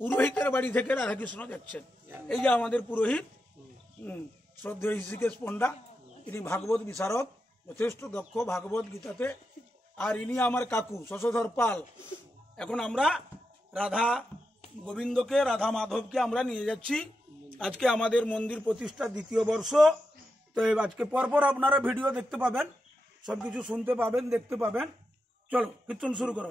পুরোহিতের বাড়ি থেকে রাধাকৃষ্ণ যাচ্ছেন। এই যে আমাদের পুরোহিত শ্রদ্ধেয় ঋষিকেশ পণ্ডা, ইনি ভাগবত বিশারদ, যথেষ্ট দক্ষ ভাগবত গীতাতে। আর ইনি আমার কাকু শশধর পাল। এখন আমরা রাধা গোবিন্দকে, রাধা মাধবকে আমরা নিয়ে যাচ্ছি। আজকে আমাদের মন্দির প্রতিষ্ঠার 2য় বর্ষ। তো আজকে পরপর আপনারা ভিডিও দেখতে পাবেন, সবকিছু শুনতে পাবেন, দেখতে পাবেন। চলো কীর্তন শুরু করো।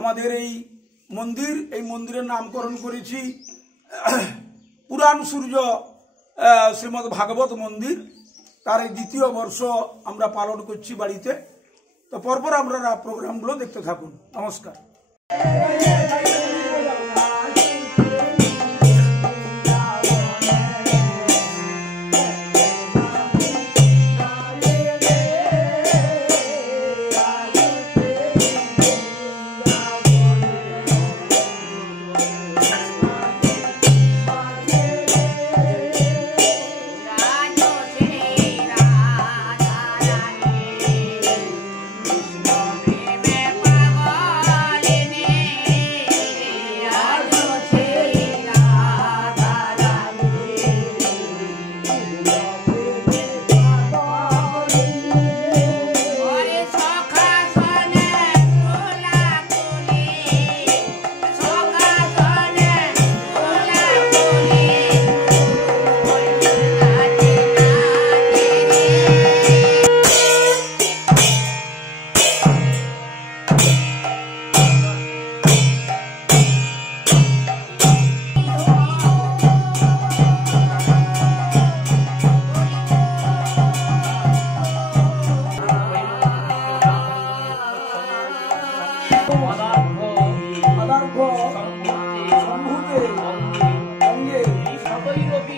আমাদের এই মন্দিরের নামকরণ করেছি পুরাণ সূর্য শ্রীমদ ভাগবত মন্দির। তার এই 2য় বর্ষ আমরা পালন করছি বাড়িতে। তো পরপর আপনারা প্রোগ্রামগুলো দেখতে থাকুন। নমস্কার।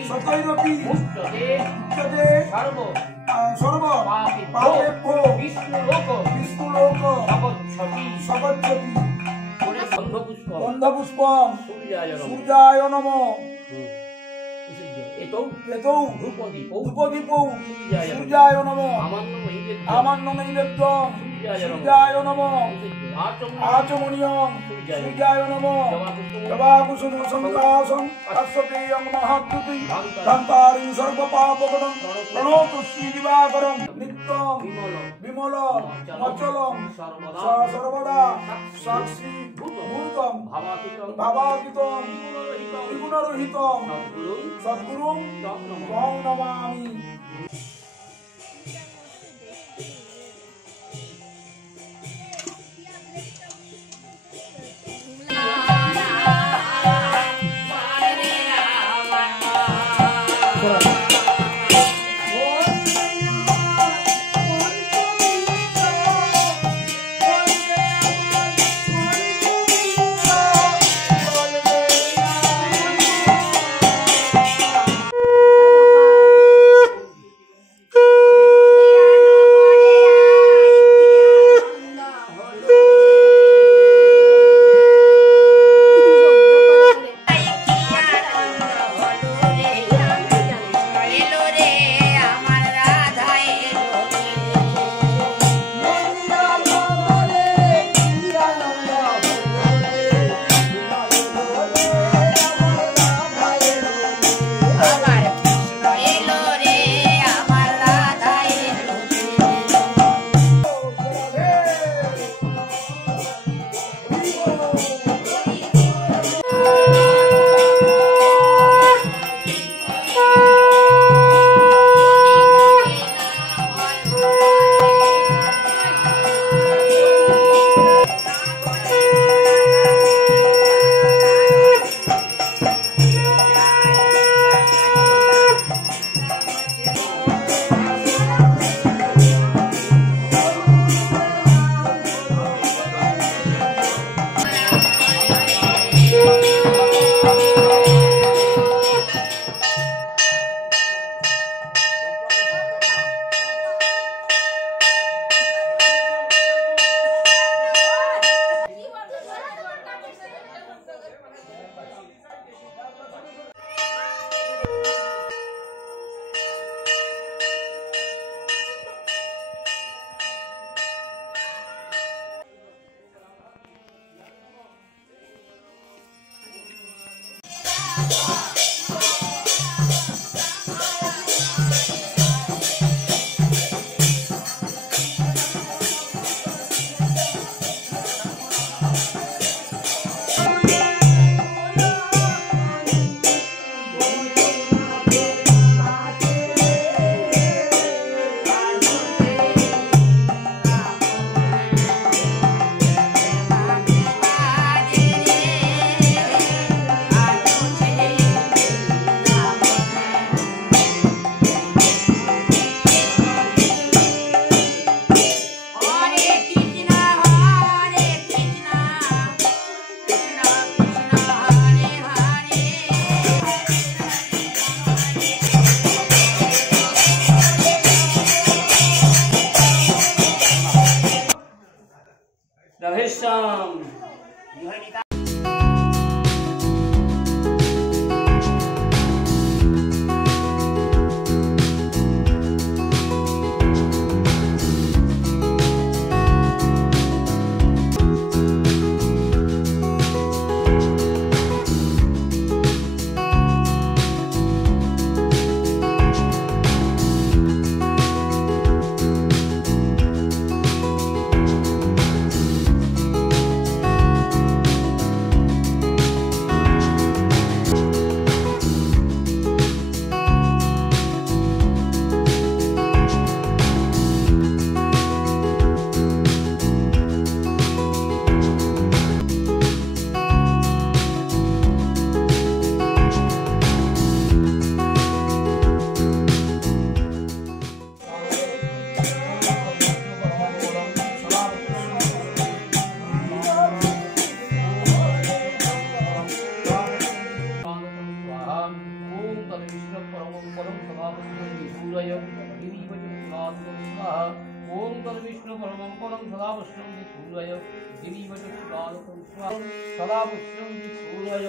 সতৈরপি মুক্ততে মুক্ততে সর্ব পাপেভ্যো বিষ্ণুলোক সগচ্ছতি গন্ধপুষ্পম সূর্যায় নমঃ এতৌ ধূপদীপৌ সূর্যায় নমঃ আমান্য নৈবেদ্যম সূর্যায় নমঃ আচমনীয়ম সূর্যায় নমঃ জবাকুসুম সংকাসং অশ্বপেয়ং মহাদ্যুতি ধন্তারিং সর্বপাপকটং প্রণোতু শ্রীদিবাকরং নিত্যং বিমলম অচলম সর্বদা সাক্ষী ভূতম ভাবাতীতম ত্রিগুণরহিতম সদ্গুরুং ত্বং নমামি। परमं पदं सदापुष्पं सूरय दिवीवचक्रादकं स्वाहा ॐ तद्विष्णु परमं पदं सदापुष्पं सूरय दिवीवचक्रादकं स्वाहा सदापुष्पं सूरय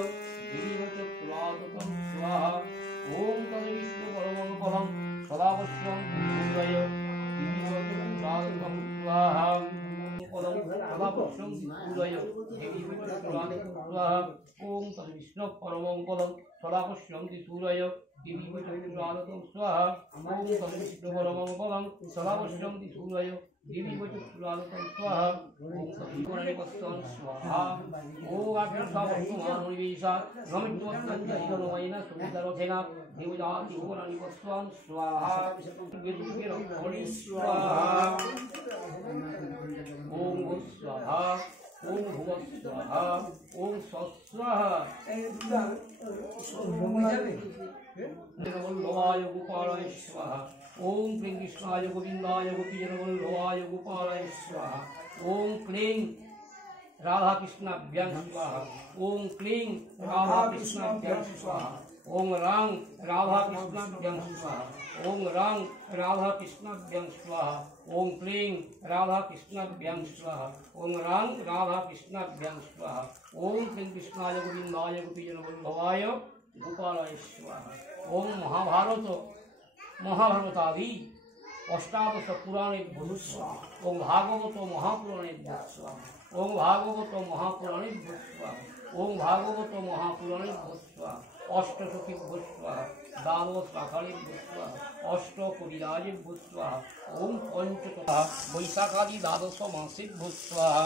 दिवीवचक्रादकं स्वाहा ॐ तद्विष्णु परमं पदं सदापुष्पं सूरय दिवीवचक्रादकं स्वाहा पदं सदापुष्पं सूरय दिवीवचक्रादकं स्वाहा ॐ तद्विष्णु परमं पदं सदापुष्पं सूरय दिवीवचक्रादकं स्वाहा ॐ तद्विष्णु परमं पदं सदापुष्पं सूरय दिवीवचक्रादकं स्वाहा ॐ तद्विष्णुपरमं स्वाहा ॐ आज्ञावस्तुमानुनिवेशा नमित्वत्तञ्जनमयेन सुन्दरसेना देवजातिभुवननिपस्वान् स्वाहा विरुद्धिरक्षणि स्वाहा ॐ स्वाहा ॐ भुवः स्वाहा ॐ स्वस्वाहा वल्लभाय गोपालाय स्वाहा ॐ क्लीं कृष्णाय गोविन्दाय गोपीजनवल्लभाय गोपालाय स्वाहा ॐ क्लीं राधाकृष्णाभ्यां स्वाहा ॐ क्लीं राधाकृष्णाभ्यां स्वाहा ॐ रां राधाकृष्णाभ्यां स्वाहा ॐ रां राधाकृष्णाभ्यां स्वाहा ॐ क्लीं राधाकृष्णाभ्यां स्वाहा ॐ रां राधाकृष्णाभ्यां स्वाहा ॐ क्लीं कृष्णाय गोविन्दाय गोपीजनवल्लभाय गोपालाय स्वाहा ॐ महाभारतादि अष्टादश पुराणेभ्यो स्वाहा ॐ भागवत महापुराणेभ्यो स्वाहा ॐ भागवत महापुराणेभ्यो स्वाहा ॐ भागवत महापुराणेभ्यो स्वाहा अष्टसखीभ्यो स्वाहा द्वादशाखालेभ्यो स्वाहा अष्टकविराजेभ्यो स्वाहा ॐ पंचतथा वैशाखादि द्वादश मासेभ्यो स्वाहा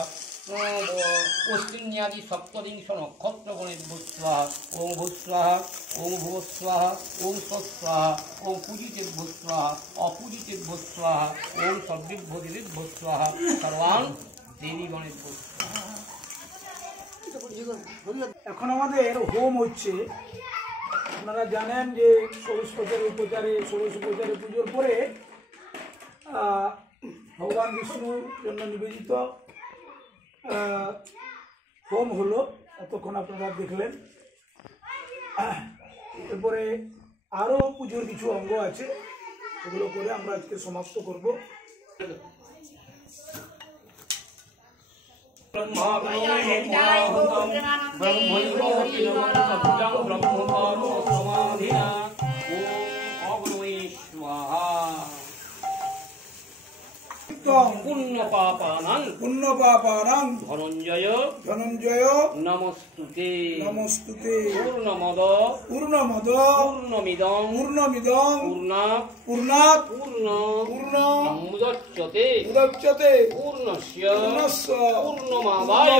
अश्विन्यादि सप्तविंश नक्षत्रगणेभ्यो स्वाहा ॐ भूस्वाहा ॐ भुवः स्वाहा ॐ स्वस्वाहा ॐ पूजितेभ्यो स्वाहा अपूजितेभ्यो स्वाहा ॐ सर्वेभ्यो देवेभ्यो स्वाहा सर्वान् देवीगणेभ्यो स्वाहा। এখন আমাদের হোম হচ্ছে। আপনারা জানেন যে ষোড়শোপচারে পুজোর পরে ভগবান বিষ্ণুর জন্য নিবেদিত হোম হলো, এতক্ষণ আপনারা দেখলেন। এরপরে আরও পুজোর কিছু অঙ্গ আছে, এগুলো করে আমরা আজকে সমাপ্ত করব। पुण्यपापानां धनञ्जय नमस्तुते पूर्णमद पूर्णमिदं पूर्णात् मुदच्यते पूर्णस्य पूर्णमादाय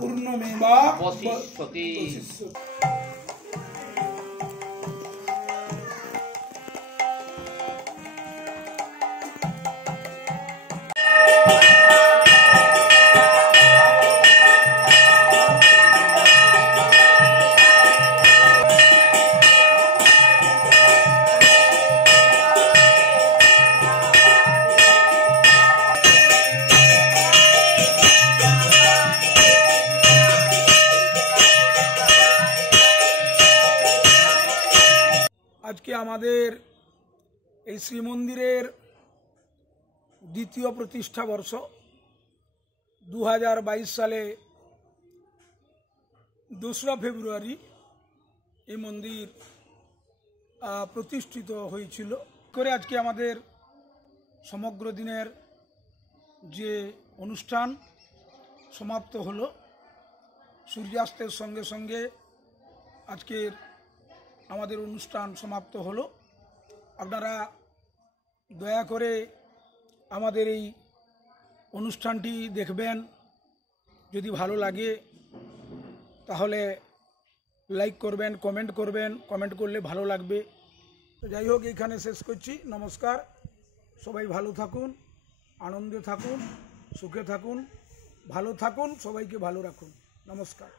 पूर्णमेवावशिष्यते। আজকে আমাদের এই শ্রীমন্দিরের দ্বিতীয় প্রতিষ্ঠা বর্ষ। 2022 সালে 2রা ফেব্রুয়ারি এই মন্দির প্রতিষ্ঠিত হয়েছিল। করে আজকে আমাদের সমগ্র দিনের যে অনুষ্ঠান সমাপ্ত হলো। সূর্যাস্তের সঙ্গে সঙ্গে আজকের আমাদের অনুষ্ঠান সমাপ্ত হলো। আপনারা দয়া করে আমাদের এই অনুষ্ঠানটি দেখবেন। যদি ভালো লাগে তাহলে লাইক করবেন, কমেন্ট করবেন। কমেন্ট করলে ভালো লাগবে। তো যাই হোক, এইখানে শেষ করছি। নমস্কার। সবাই ভালো থাকুন, আনন্দে থাকুন, সুখে থাকুন, ভালো থাকুন, সবাইকে ভালো রাখুন। নমস্কার।